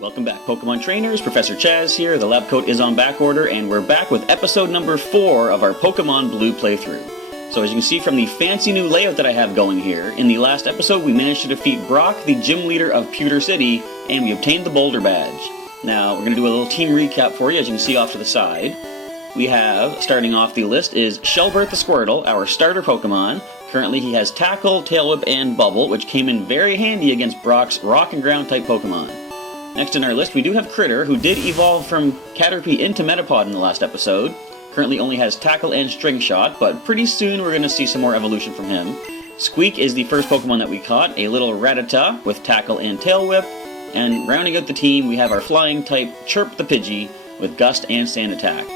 Welcome back, Pokemon trainers. Professor Chaz here. The lab coat is on back order, and we're back with episode number 4 of our Pokemon Blue playthrough. So as you can see from the fancy new layout that I have going here, in the last episode we managed to defeat Brock, the gym leader of Pewter City, and we obtained the Boulder Badge. Now, we're going to do a little team recap for you, as you can see off to the side. We have, starting off the list, is Shelbert the Squirtle, our starter Pokemon. Currently he has Tackle, Tail Whip, and Bubble, which came in very handy against Brock's Rock and Ground type Pokemon. Next in our list, we do have Critter, who did evolve from Caterpie into Metapod in the last episode. Currently only has Tackle and String Shot, but pretty soon we're going to see some more evolution from him. Squeak is the first Pokemon that we caught, a little Rattata with Tackle and Tail Whip. And rounding out the team, we have our flying type Chirp the Pidgey with Gust and Sand Attack.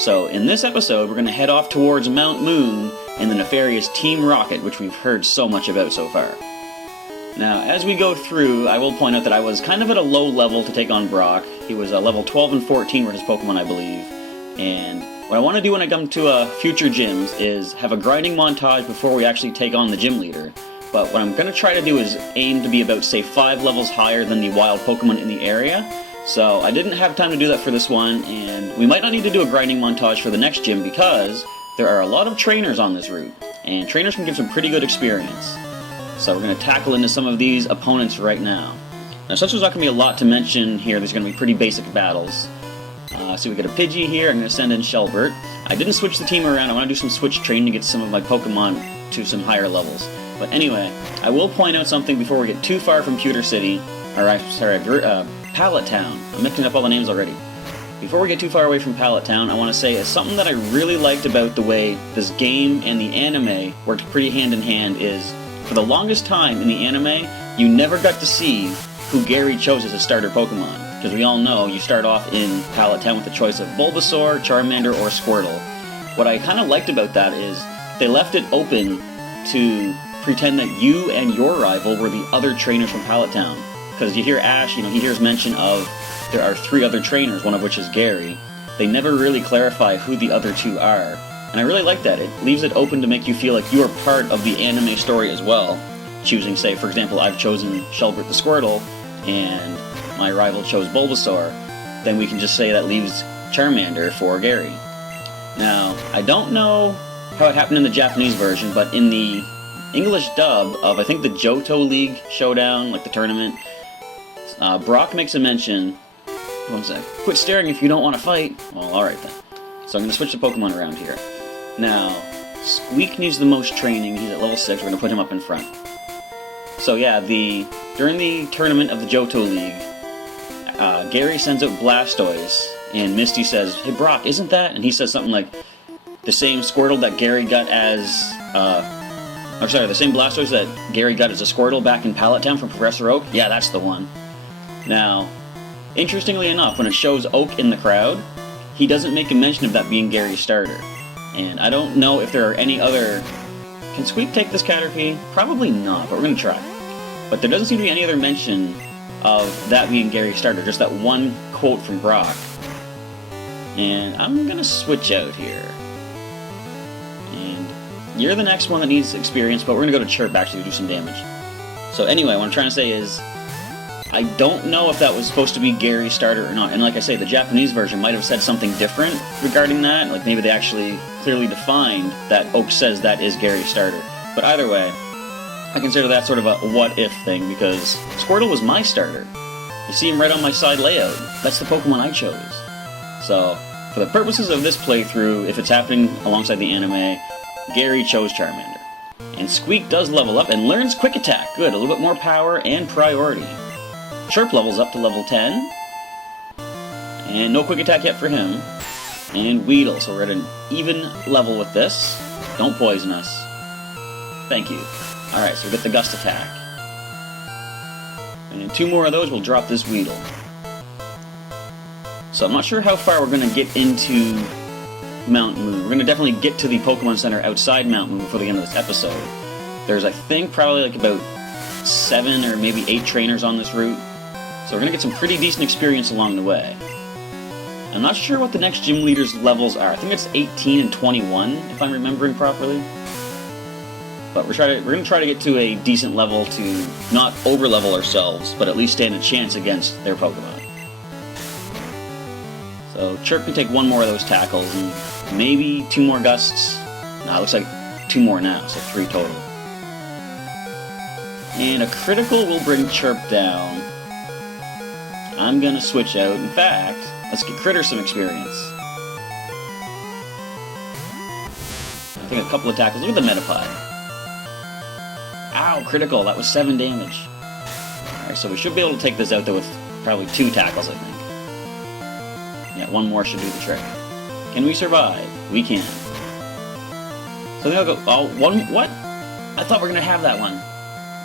So in this episode, we're going to head off towards Mount Moon and the nefarious Team Rocket, which we've heard so much about so far. Now, as we go through, I will point out that I was kind of at a low level to take on Brock. He was level 12 and 14 were his Pokemon, I believe. And what I want to do when I come to future gyms is have a grinding montage before we actually take on the gym leader. But what I'm going to try to do is aim to be about, say, 5 levels higher than the wild Pokemon in the area. So I didn't have time to do that for this one, and we might not need to do a grinding montage for the next gym because there are a lot of trainers on this route, and trainers can give some pretty good experience. So we're going to tackle into some of these opponents right now. Now, since there's not going to be a lot to mention here, there's going to be pretty basic battles. So we got a Pidgey here. I'm going to send in Shelbert. I didn't switch the team around. I want to do some switch training to get some of my Pokemon to some higher levels. But anyway, I will point out something before we get too far from Pewter City. Pallet Town. I'm mixing up all the names already. Before we get too far away from Pallet Town, I want to say something that I really liked about the way this game and the anime worked pretty hand in hand is, for the longest time in the anime, you never got to see who Gary chose as his starter Pokemon. Because we all know you start off in Pallet Town with the choice of Bulbasaur, Charmander, or Squirtle. What I kind of liked about that is they left it open to pretend that you and your rival were the other trainers from Pallet Town. Because you hear Ash, he hears mention of there are 3 other trainers, one of which is Gary. They never really clarify who the other 2 are. And I really like that. It leaves it open to make you feel like you are part of the anime story as well. Choosing, say, for example, I've chosen Shelbert the Squirtle, and my rival chose Bulbasaur, then we can just say that leaves Charmander for Gary. Now, I don't know how it happened in the Japanese version, but in the English dub of, I think, the Johto League Showdown, like the tournament, Brock makes a mention. One sec. Quit staring if you don't want to fight. Well, alright then. So I'm going to switch the Pokemon around here. Now, Squeak needs the most training. He's at level 6. We're going to put him up in front. So yeah, during the tournament of the Johto League, Gary sends out Blastoise, and Misty says, "Hey Brock, isn't that?" And he says something like, the same Squirtle that Gary got as, the same Blastoise that Gary got as a Squirtle back in Pallet Town from Professor Oak? Yeah, that's the one. Now, interestingly enough, when it shows Oak in the crowd, he doesn't make a mention of that being Gary's starter. And I don't know if there are any other... Can Squeak take this Caterpie? Probably not, but we're going to try. But there doesn't seem to be any other mention of that being Gary's starter, just that one quote from Brock. And I'm going to switch out here. And you're the next one that needs experience, but we're going to go to Chirp actually to do some damage. So anyway, what I'm trying to say is, I don't know if that was supposed to be Gary's starter or not. And like I say, the Japanese version might have said something different regarding that. Like maybe they actually clearly defined that Oak says that is Gary's starter. But either way, I consider that sort of a what-if thing because Squirtle was my starter. You see him right on my side layout. That's the Pokemon I chose. So, for the purposes of this playthrough, if it's happening alongside the anime, Gary chose Charmander. And Squeak does level up and learns Quick Attack. Good, a little bit more power and priority. Chirp levels up to level 10. And no Quick Attack yet for him. And Weedle, so we're at an even level with this. Don't poison us. Thank you. Alright, so we get the Gust Attack. And in 2 more of those, we'll drop this Weedle. So I'm not sure how far we're going to get into Mount Moon. We're going to definitely get to the Pokemon Center outside Mount Moon before the end of this episode. There's, I think, probably like about 7 or maybe 8 trainers on this route. So we're going to get some pretty decent experience along the way. I'm not sure what the next gym leader's levels are. I think it's 18 and 21, if I'm remembering properly. But we're going to try to get to a decent level to not over-level ourselves, but at least stand a chance against their Pokemon. So Chirp can take one more of those tackles, and maybe 2 more gusts. Nah, it looks like 2 more now, so 3 total. And a critical will bring Chirp down. I'm gonna switch out. In fact, let's get Critter some experience. I think a couple of tackles. Look at the Metapod. Ow, critical. That was 7 damage. Alright, so we should be able to take this out, though, with probably 2 tackles, I think. Yeah, 1 more should do the trick. Can we survive? We can. So then I'll go... Oh, what? I thought we were going to have that one.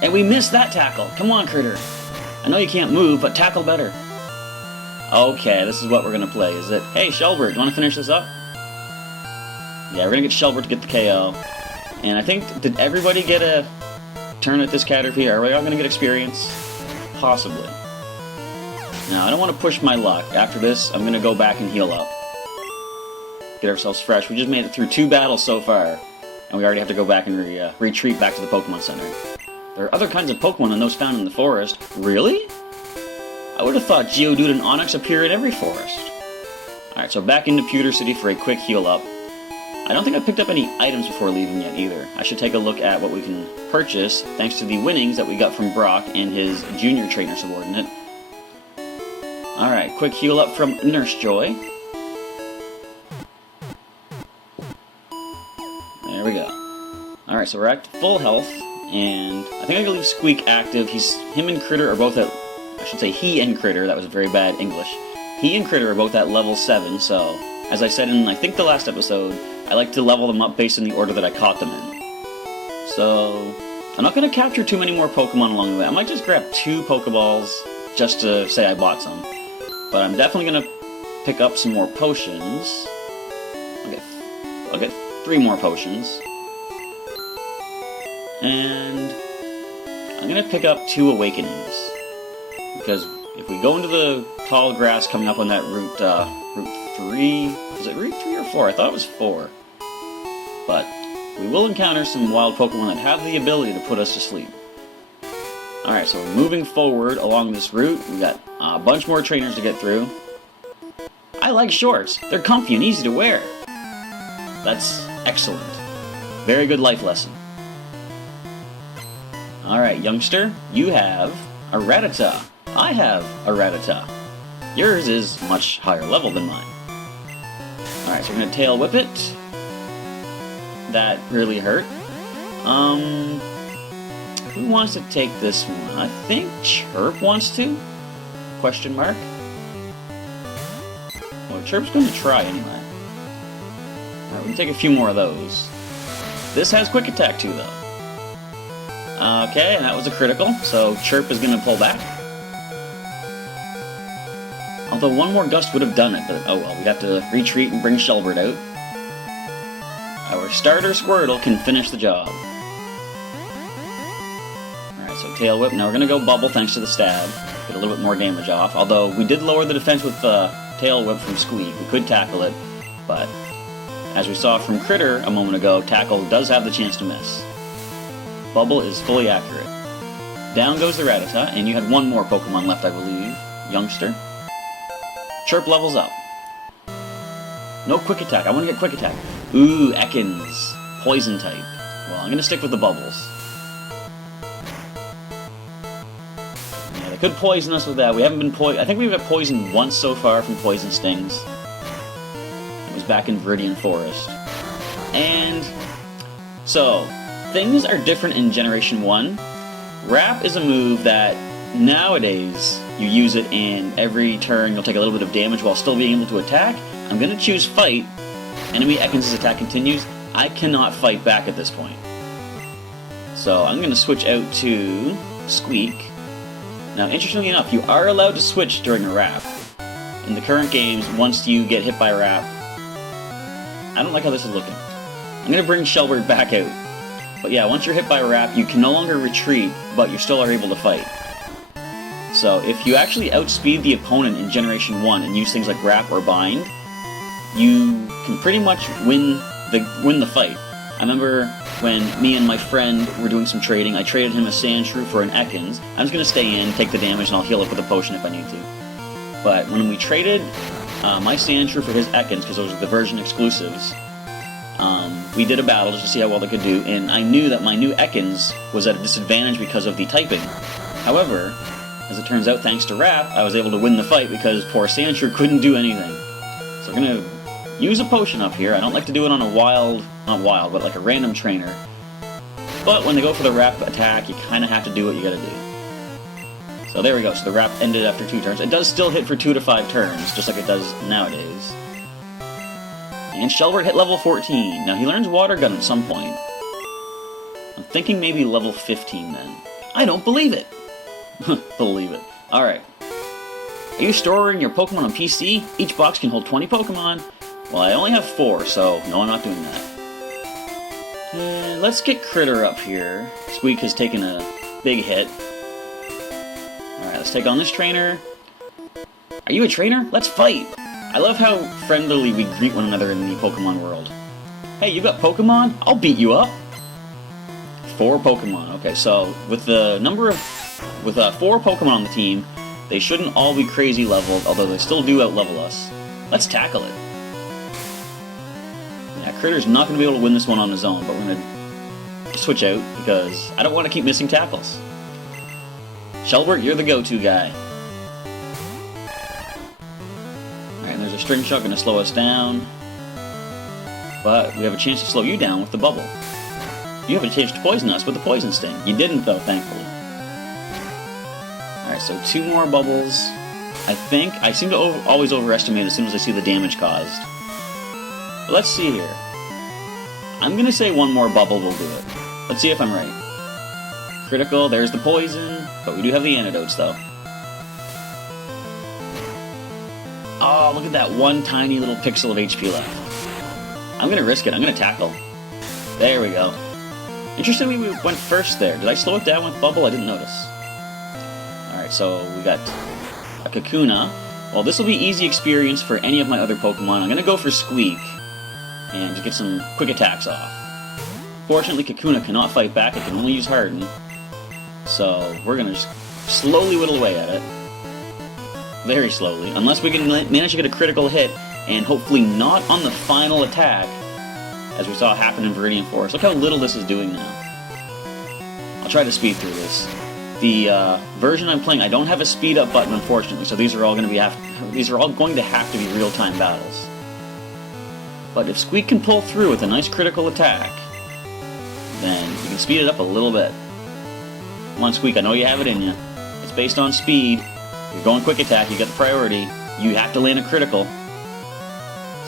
And we missed that tackle. Come on, Critter. I know you can't move, but tackle better. Okay, this is what we're going to play, is it? Hey, Shelbert, you want to finish this up? Yeah, we're going to get Shelbert to get the KO. And I think... Did everybody get a turn at this Caterpie? Are we all going to get experience? Possibly. Now, I don't want to push my luck. After this, I'm going to go back and heal up. Get ourselves fresh. We just made it through 2 battles so far. And we already have to go back and retreat back to the Pokemon Center. There are other kinds of Pokemon than those found in the forest. Really? I would have thought Geodude and Onix appear in every forest. Alright, so back into Pewter City for a quick heal up. I don't think I picked up any items before leaving yet either. I should take a look at what we can purchase thanks to the winnings that we got from Brock and his junior trainer subordinate. Alright, quick heal up from Nurse Joy. There we go. Alright, so we're at full health, and I think I can leave Squeak active. Him and Critter are both at... I should say he and Critter, that was very bad English. He and Critter are both at level 7, so... As I said in, I think, the last episode, I like to level them up based on the order that I caught them in. So... I'm not going to capture too many more Pokemon along the way. I might just grab 2 Pokeballs just to say I bought some. But I'm definitely going to pick up some more potions. I'll get 3 more potions. And I'm going to pick up 2 Awakenings. Because if we go into the tall grass coming up on that Route 3... Is it Route 3 or 4? I thought it was 4. But we will encounter some wild Pokemon that have the ability to put us to sleep. Alright, so we're moving forward along this route. We got a bunch more trainers to get through. I like shorts. They're comfy and easy to wear. That's excellent. Very good life lesson. Alright, youngster, you have a Rattata. I have a Rattata. Yours is much higher level than mine. Alright, so we're going to Tail Whip it. That really hurt. Who wants to take this one? I think Chirp wants to? Question mark? Well, Chirp's going to try anyway. Alright, we can take a few more of those. This has Quick Attack too, though. Okay, and that was a critical, so Chirp is going to pull back. Although 1 more gust would have done it, but oh well, we have to retreat and bring Shelbert out. Our starter Squirtle can finish the job. Alright, so Tail Whip. Now we're going to go Bubble thanks to the stab. Get a little bit more damage off. Although we did lower the defense with Tail Whip from Squeak. We could tackle it, but as we saw from Critter a moment ago, Tackle does have the chance to miss. Bubble is fully accurate. Down goes the Rattata, and you had 1 more Pokemon left, I believe. Youngster. Chirp levels up. No Quick Attack. I want to get Quick Attack. Ooh, Ekans. Poison type. Well, I'm going to stick with the Bubbles. Yeah, they could poison us with that. We haven't been I think we've got poisoned once so far from Poison Stings. It was back in Viridian Forest. And so, things are different in Generation 1. Wrap is a move that nowadays you use it and every turn you'll take a little bit of damage while still being able to attack. I'm going to choose Fight. Enemy Ekans' attack continues. I cannot fight back at this point. So I'm going to switch out to Squeak. Now, interestingly enough, you are allowed to switch during a Wrap. In the current games, once you get hit by a Wrap... I don't like how this is looking. I'm going to bring Shelbert back out. But yeah, once you're hit by a Wrap, you can no longer retreat, but you still are able to fight. So if you actually outspeed the opponent in Generation 1 and use things like Wrap or Bind, you can pretty much win the fight. I remember when me and my friend were doing some trading, I traded him a Sandshrew for an Ekans. I'm just going to stay in, take the damage, and I'll heal up with a potion if I need to. But when we traded, my Sandshrew for his Ekans, because those are the version exclusives. We did a battle just to see how well they could do, and I knew that my new Ekans was at a disadvantage because of the typing. However, as it turns out, thanks to Rap, I was able to win the fight because poor Sandshrew couldn't do anything. So we're gonna use a potion up here. I don't like to do it on a wild, not wild, but like a random trainer. But when they go for the Rap attack, you kind of have to do what you gotta do. So there we go, so the Rap ended after 2 turns. It does still hit for 2 to 5 turns, just like it does nowadays. And Shelbert hit level 14. Now he learns Water Gun at some point. I'm thinking maybe level 15 then. I don't believe it! Believe it. Alright. Are you storing your Pokemon on PC? Each box can hold 20 Pokemon. Well, I only have 4, so no, I'm not doing that. Let's get Critter up here. Squeak has taken a big hit. Alright, let's take on this trainer. Are you a trainer? Let's fight! I love how friendly we greet one another in the Pokemon world. Hey, you got Pokemon? I'll beat you up! 4 Pokemon. Okay, so with the number of... with 4 Pokemon on the team, they shouldn't all be crazy leveled, although they still do out-level us. Let's tackle it. Yeah, Critter's not going to be able to win this one on his own, but we're going to switch out, because I don't want to keep missing tackles. Shelbert, you're the go-to guy. Alright, and there's a String Shot going to slow us down. But we have a chance to slow you down with the Bubble. You have a chance to poison us with the Poison Sting. You didn't, though, thankfully. Alright, so 2 more bubbles. I think. I seem to always overestimate as soon as I see the damage caused. But let's see here. I'm going to say 1 more bubble will do it. Let's see if I'm right. Critical, there's the poison, but we do have the antidotes, though. Oh, look at that one tiny little pixel of HP left. I'm going to risk it. I'm going to tackle. There we go. Interestingly, we went first there. Did I slow it down with bubble? I didn't notice. Alright, so we got a Kakuna. Well, this will be easy experience for any of my other Pokemon. I'm going to go for Squeak and just get some quick attacks off. Fortunately, Kakuna cannot fight back. It can only use Harden. So we're going to just slowly whittle away at it. Very slowly. Unless we can manage to get a critical hit, and hopefully not on the final attack, as we saw happen in Viridian Forest. Look how little this is doing now. I'll try to speed through this. The version I'm playing, I don't have a speed up button, unfortunately, so these are all going to have to be real-time battles. But if Squeak can pull through with a nice critical attack, then you can speed it up a little bit. Come on, Squeak, I know you have it in you. It's based on speed. You're going quick attack, you got the priority. You have to land a critical.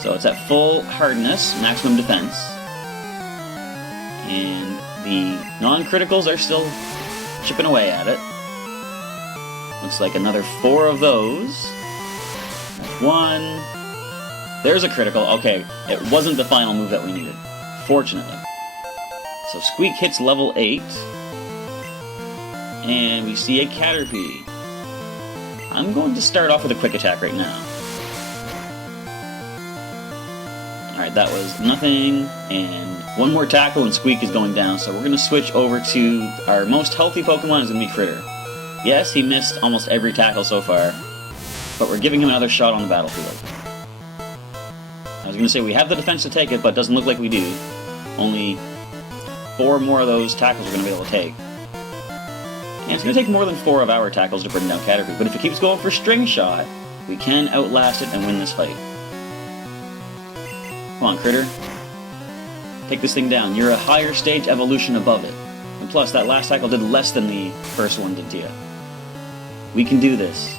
So it's at full hardness, maximum defense. And the non-criticals are still chipping away at it. Looks like another 4 of those. There's 1. There's a critical. Okay, it wasn't the final move that we needed, fortunately. So Squeak hits level 8. And we see a Caterpie. I'm going to start off with a quick attack right now. Alright, that was nothing, and 1 more tackle and Squeak is going down, so we're going to switch over to our most healthy Pokemon is going to be Critter. Yes, he missed almost every tackle so far, but we're giving him another shot on the battlefield. I was going to say we have the defense to take it, but it doesn't look like we do. Only 4 more of those tackles we're going to be able to take. And it's going to take more than 4 of our tackles to bring down Caterpie, but if it keeps going for String Shot, we can outlast it and win this fight. Come on, Critter. Take this thing down. You're a higher stage evolution above it. And plus, that last tackle did less than the first one did to you. We can do this.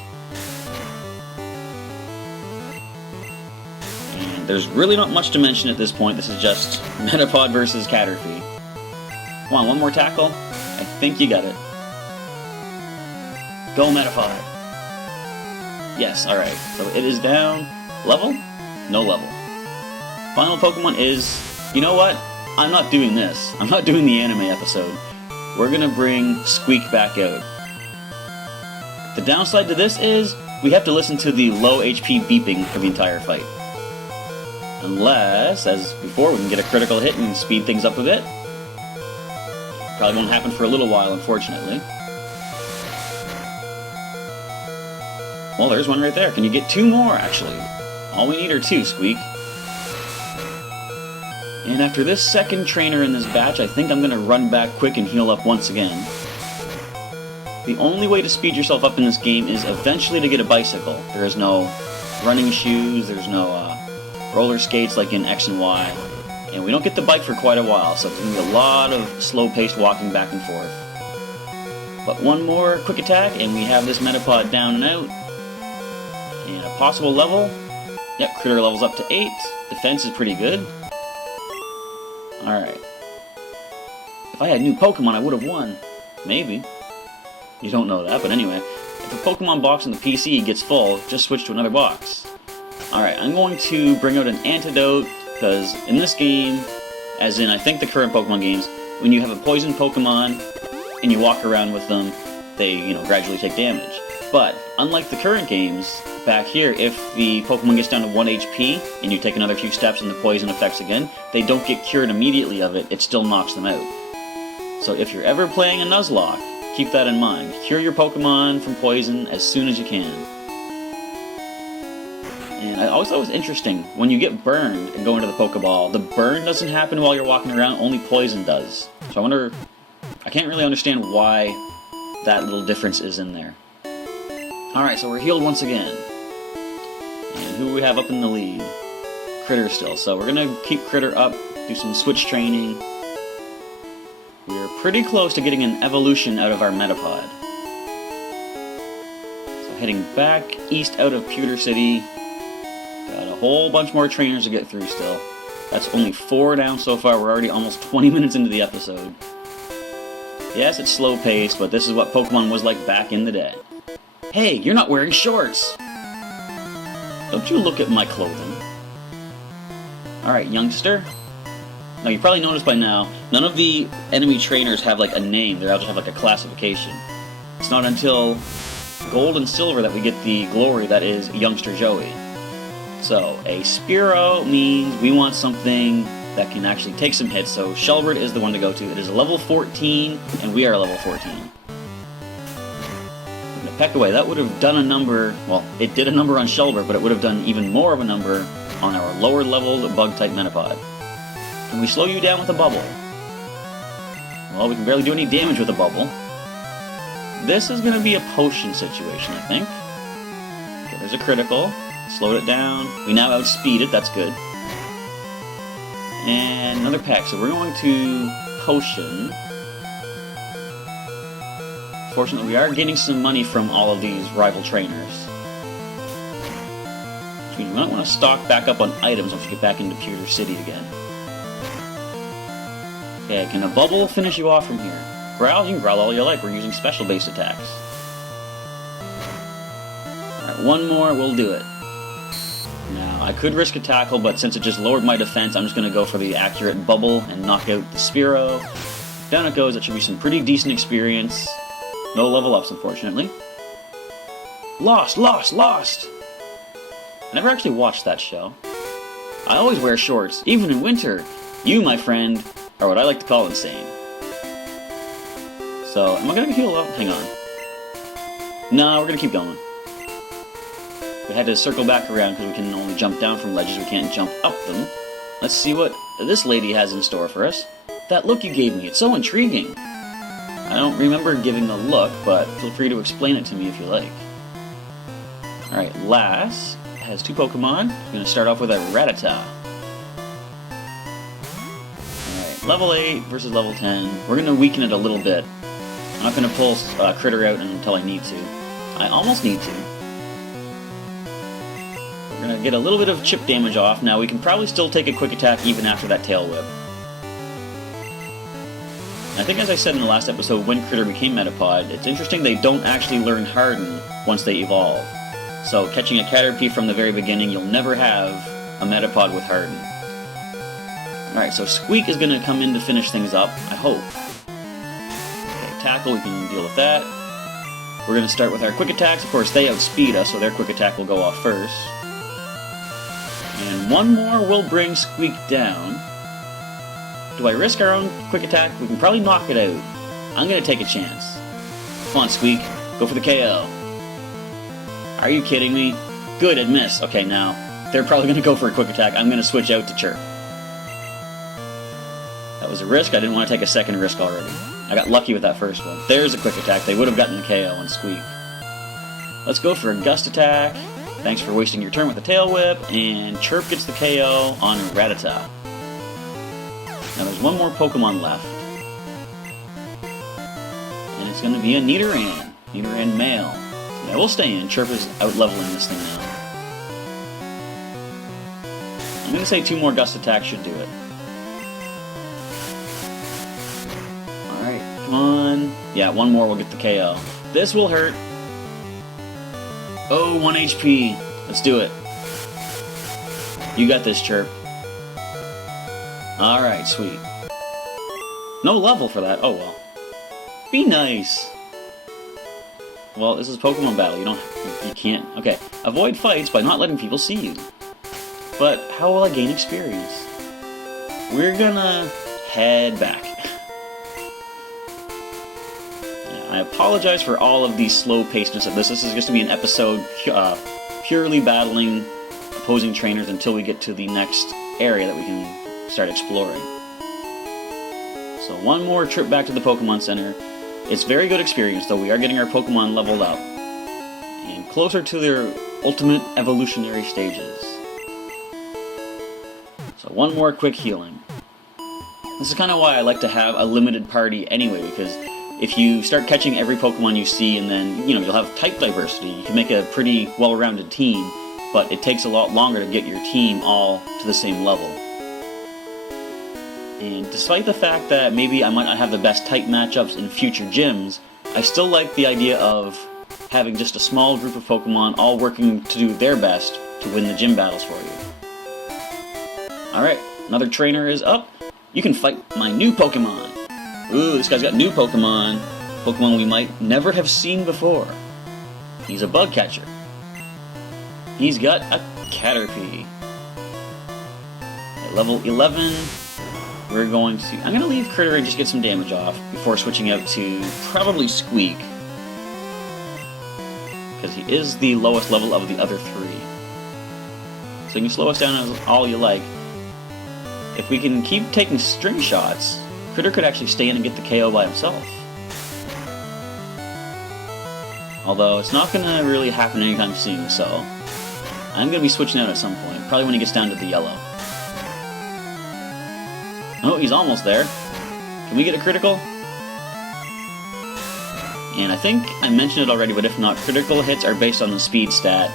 And there's really not much to mention at this point. This is just Metapod versus Caterpie. Come on, 1 more tackle. I think you got it. Go, Metapod. Yes, alright. So it is down. Level? No level. Final Pokemon is... You know what? I'm not doing this. I'm not doing the anime episode. We're gonna bring Squeak back out. The downside to this is we have to listen to the low HP beeping for the entire fight. Unless, as before, we can get a critical hit and speed things up a bit. Probably won't happen for a little while, unfortunately. Well, there's one right there. Can you get 2 more, actually? All we need are 2, Squeak. And after this second trainer in this batch, I think I'm going to run back quick and heal up once again. The only way to speed yourself up in this game is eventually to get a bicycle. There is no running shoes, there's no roller skates like in X and Y. And we don't get the bike for quite a while, so it's going to be a lot of slow-paced walking back and forth. But one more quick attack, and we have this Metapod down and out. And a possible level. Yep, Critter levels up to 8. Defense is pretty good. Alright. If I had new Pokemon, I would have won. Maybe. You don't know that, but anyway. If a Pokemon box on the PC gets full, just switch to another box. Alright, I'm going to bring out an antidote, because in this game, as in I think the current Pokemon games, when you have a poison Pokemon and you walk around with them, they, gradually take damage. But, unlike the current games, back here, if the Pokemon gets down to 1 HP, and you take another few steps and the poison affects again, they don't get cured immediately of it, it still knocks them out. So if you're ever playing a Nuzlocke, keep that in mind. Cure your Pokemon from poison as soon as you can. And I always thought it was interesting, when you get burned and go into the Pokeball, the burn doesn't happen while you're walking around, only poison does. So I can't really understand why that little difference is in there. Alright, so we're healed once again. And who we have up in the lead? Critter still. So we're gonna keep Critter up, do some switch training. We're pretty close to getting an evolution out of our Metapod. So heading back east out of Pewter City. Got a whole bunch more trainers to get through still. That's only 4 down so far. We're already almost 20 minutes into the episode. Yes, it's slow paced, but this is what Pokemon was like back in the day. Hey, you're not wearing shorts! Don't you look at my clothing. Alright, youngster. Now, you probably noticed by now, none of the enemy trainers have like a name. They all just have like a classification. It's not until Gold and Silver that we get the glory that is Youngster Joey. So, a Spearow means we want something that can actually take some hits, so Shelbert is the one to go to. It is a level 14, and we are level 14. Peck away. That would have done a number, well, it did a number on Shelbert, but it would have done even more of a number on our lower level bug-type Metapod. Can we slow you down with a bubble? Well, we can barely do any damage with a bubble. This is going to be a potion situation, I think. Okay, there's a critical. Slowed it down. We now outspeed it, that's good. And another pack, so we're going to potion. Fortunately, we are getting some money from all of these rival trainers. Which means we might want to stock back up on items once we get back into Pewter City again. Okay, can a bubble finish you off from here? Growl? You can growl all you like. We're using special-based attacks. Alright, one more, we'll do it. Now, I could risk a tackle, but since it just lowered my defense, I'm just going to go for the accurate bubble and knock out the Spearow. Down it goes. That should be some pretty decent experience. No level ups, unfortunately. Lost! Lost! Lost! I never actually watched that show. I always wear shorts, even in winter. You, my friend, are what I like to call insane. So, am I going to heal up? Hang on. No, we're going to keep going. We had to circle back around because we can only jump down from ledges, we can't jump up them. Let's see what this lady has in store for us. That look you gave me, it's so intriguing. I don't remember giving the look, but feel free to explain it to me if you like. Alright, Lass has 2 Pokemon. We're going to start off with a Rattata. Alright, level 8 versus level 10. We're going to weaken it a little bit. I'm not going to pull Critter out until I need to. I almost need to. We're going to get a little bit of chip damage off. Now, we can probably still take a quick attack even after that Tail Whip. I think, as I said in the last episode, when Critter became Metapod, it's interesting they don't actually learn Harden once they evolve. So, catching a Caterpie from the very beginning, you'll never have a Metapod with Harden. Alright, so Squeak is going to come in to finish things up, I hope. Okay, Tackle, we can deal with that. We're going to start with our quick attacks. Of course, they outspeed us, so their quick attack will go off first. And one more will bring Squeak down. Do I risk our own quick attack? We can probably knock it out. I'm going to take a chance. Come on, Squeak. Go for the KO. Are you kidding me? Good, it missed. Okay, now, they're probably going to go for a quick attack. I'm going to switch out to Chirp. That was a risk. I didn't want to take a second risk already. I got lucky with that first one. There's a quick attack. They would have gotten the KO on Squeak. Let's go for a Gust attack. Thanks for wasting your turn with the Tail Whip. And Chirp gets the KO on Rattata. Now there's one more Pokemon left. And it's going to be a Nidoran. Nidoran male. Yeah, we'll stay in. Chirp is out-leveling this thing now. I'm going to say 2 more Gust attacks should do it. Alright, come on. Yeah, 1 more will get the KO. This will hurt. Oh, 1 HP. Let's do it. You got this, Chirp. Alright, sweet. No level for that. Oh well. Be nice. Well, this is Pokemon Battle. You can't. Okay. Avoid fights by not letting people see you. But how will I gain experience? We're gonna head back. I apologize for all of the slow pacedness of this. This is just going to be an episode purely battling opposing trainers until we get to the next area that we can start exploring. So 1 more trip back to the Pokemon Center. It's very good experience, though. We are getting our Pokemon leveled up and closer to their ultimate evolutionary stages. So 1 more quick healing. This is kind of why I like to have a limited party anyway, because if you start catching every Pokemon you see and then, you'll have type diversity, you can make a pretty well-rounded team, but it takes a lot longer to get your team all to the same level. And despite the fact that maybe I might not have the best type matchups in future gyms, I still like the idea of having just a small group of Pokemon all working to do their best to win the gym battles for you. Alright, another trainer is up. You can fight my new Pokemon. Ooh, this guy's got new Pokemon. Pokemon we might never have seen before. He's a bug catcher. He's got a Caterpie. At level 11, we're going to... I'm going to leave Critter and just get some damage off before switching out to probably Squeak. Because he is the lowest level of the other 3. So you can slow us down all you like. If we can keep taking string shots, Critter could actually stay in and get the KO by himself. Although, it's not going to really happen anytime soon, so I'm going to be switching out at some point, probably when he gets down to the yellow. Oh, he's almost there. Can we get a critical? And I think I mentioned it already, but if not, critical hits are based on the speed stat.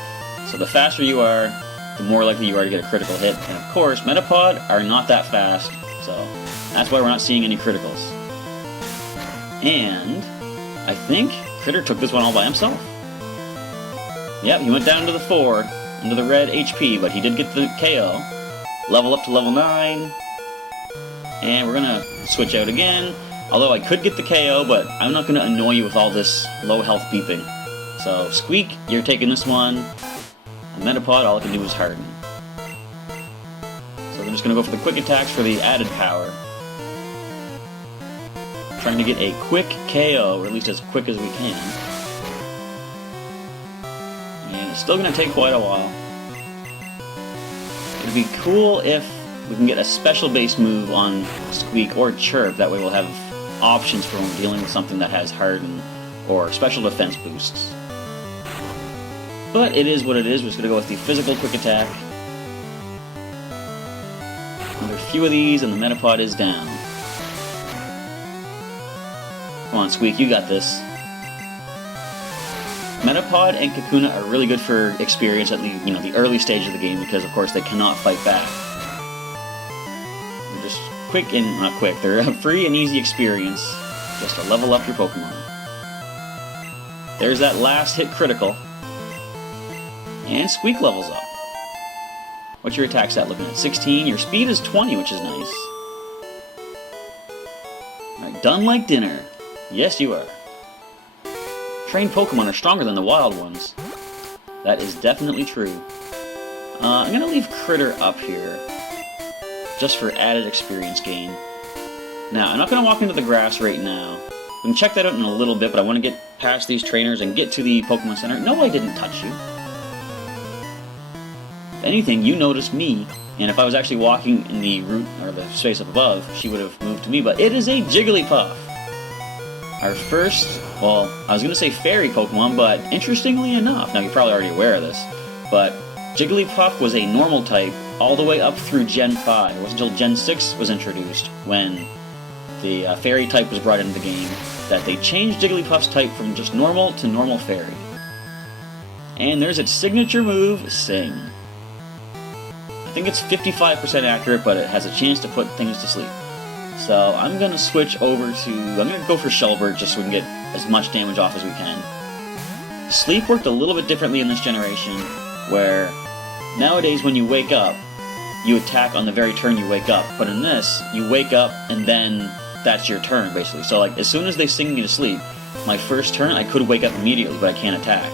So the faster you are, the more likely you are to get a critical hit. And of course, Metapod are not that fast, so that's why we're not seeing any criticals. And I think Critter took this one all by himself. Yep, he went down to the 4, into the red HP, but he did get the KO. Level up to level 9. And we're gonna switch out again. Although I could get the KO, but I'm not gonna annoy you with all this low health beeping. So, Squeak, you're taking this one. And Metapod, all I can do is harden. So we're just gonna go for the quick attacks for the added power. Trying to get a quick KO, or at least as quick as we can. And it's still going to take quite a while. It'd be cool if we can get a special base move on Squeak or Chirp. That way we'll have options for when we're dealing with something that has Harden or special defense boosts. But it is what it is. We're just going to go with the physical quick attack. Another few of these and the Metapod is down. Come on, Squeak, you got this. Metapod and Kakuna are really good for experience at the early stage of the game because, of course, they cannot fight back. They're just quick and not quick. They're a free and easy experience just to level up your Pokemon. There's that last hit critical, and Squeak levels up. What's your attack stat looking at? 16. Your speed is 20, which is nice. All right, done like dinner. Yes, you are. Trained Pokemon are stronger than the wild ones. That is definitely true. I'm going to leave Critter up here, just for added experience gain. Now, I'm not going to walk into the grass right now. We can check that out in a little bit, but I want to get past these trainers and get to the Pokemon Center. No, I didn't touch you. If anything, you noticed me, and if I was actually walking in the route, or the space up above, she would have moved to me, but it is a Jigglypuff! Our first, well, I was going to say fairy Pokemon, but interestingly enough, now you're probably already aware of this, but Jigglypuff was a normal type all the way up through Gen 5. It wasn't until Gen 6 was introduced, when the fairy type was brought into the game, that they changed Jigglypuff's type from just normal to normal fairy. And there's its signature move, Sing. I think it's 55% accurate, but it has a chance to put things to sleep. So I'm going to switch over to... I'm going to go for Shelbert just so we can get as much damage off as we can. Sleep worked a little bit differently in this generation, where nowadays when you wake up, you attack on the very turn you wake up. But in this, you wake up and then that's your turn, basically. So like, as soon as they sing me to sleep, my first turn, I could wake up immediately, but I can't attack.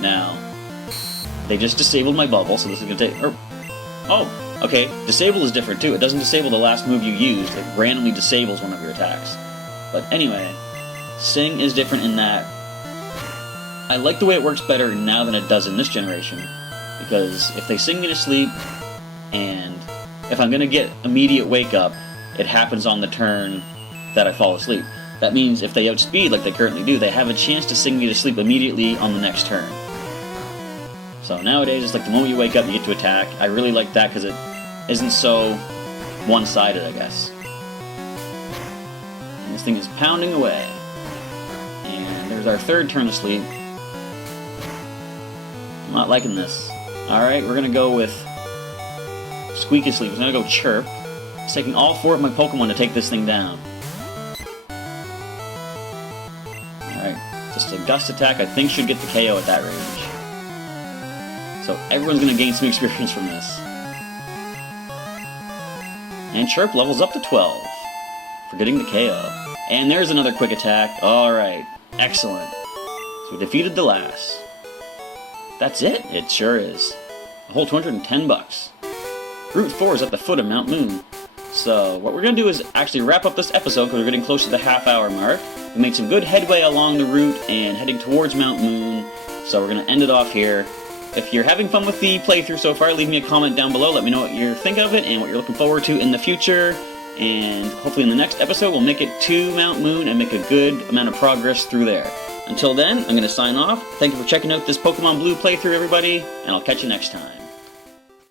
Now, they just disabled my bubble, so this is going to take... Oh, okay, disable is different too. It doesn't disable the last move you used, it randomly disables one of your attacks. But anyway, Sing is different in that I like the way it works better now than it does in this generation, because if they sing me to sleep, and if I'm going to get immediate wake up, it happens on the turn that I fall asleep. That means if they outspeed like they currently do, they have a chance to sing me to sleep immediately on the next turn. So nowadays, it's like the moment you wake up, you get to attack. I really like that because it isn't so one-sided, I guess. And this thing is pounding away. And there's our third turn to sleep. I'm not liking this. Alright, we're going to go with Squeaky Sleep. It's going to go Chirp. It's taking all 4 of my Pokemon to take this thing down. Alright, just a Gust attack I think should get the KO at that range. So everyone's going to gain some experience from this. And Chirp levels up to 12 for getting the KO. And there's another quick attack. Alright, excellent. So we defeated the last. That's it? It sure is. A whole 210 bucks. Route 4 is at the foot of Mount Moon. So what we're going to do is actually wrap up this episode because we're getting close to the half-hour mark. We made some good headway along the route and heading towards Mount Moon. So we're going to end it off here. If you're having fun with the playthrough so far, leave me a comment down below. Let me know what you think of it and what you're looking forward to in the future. And hopefully in the next episode, we'll make it to Mount Moon and make a good amount of progress through there. Until then, I'm going to sign off. Thank you for checking out this Pokemon Blue playthrough, everybody, and I'll catch you next time.